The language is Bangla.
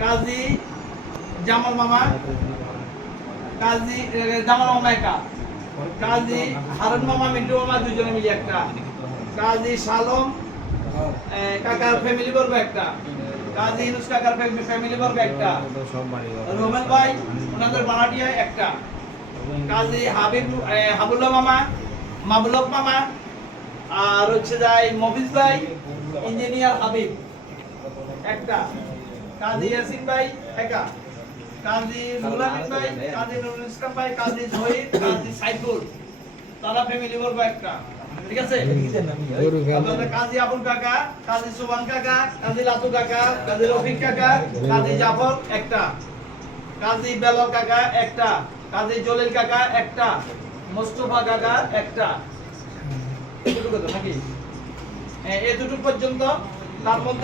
কাজী জামাল মামা। কাজী জামাল মামা একা। কাজী হারুন মামা মিন্টু মামা দুজনে মিলে একটা। কাজী শালম এ, কাকার ফ্যামিলি বর্গ একটা। কাজী কাকার ফ্যামিলি বর্গ একটা। রোমেন ভাই ওনাদের বানাটিয়া একটা। কাজী হাবিব মামা মাবুলক মামা আর হচ্ছে যাই মফিজ ভাই ইঞ্জিনিয়ার হাবিব। একটা। কাজী ইয়াসিন ভাই একা। কাজী নুরুল ভাই কাজী নুরুল ইসলাম ভাই কাজী জহির কাজী সাইফুল। তারা ফ্যামিলি বলব একটা। ঠিক আছে? কাজী আবুল কাকা কাজী সুবান কাকা কাজী লাতু কাকা কাজী রফিক কাকা কাজী জাফর একটা। কাজী বেলাল কাকা একটা। কাজী জলিল কাকা একটা। মোস্তফা কাকা একটা। নাকি? এ- এতটুকু পর্যন্ত। তার মধ্যে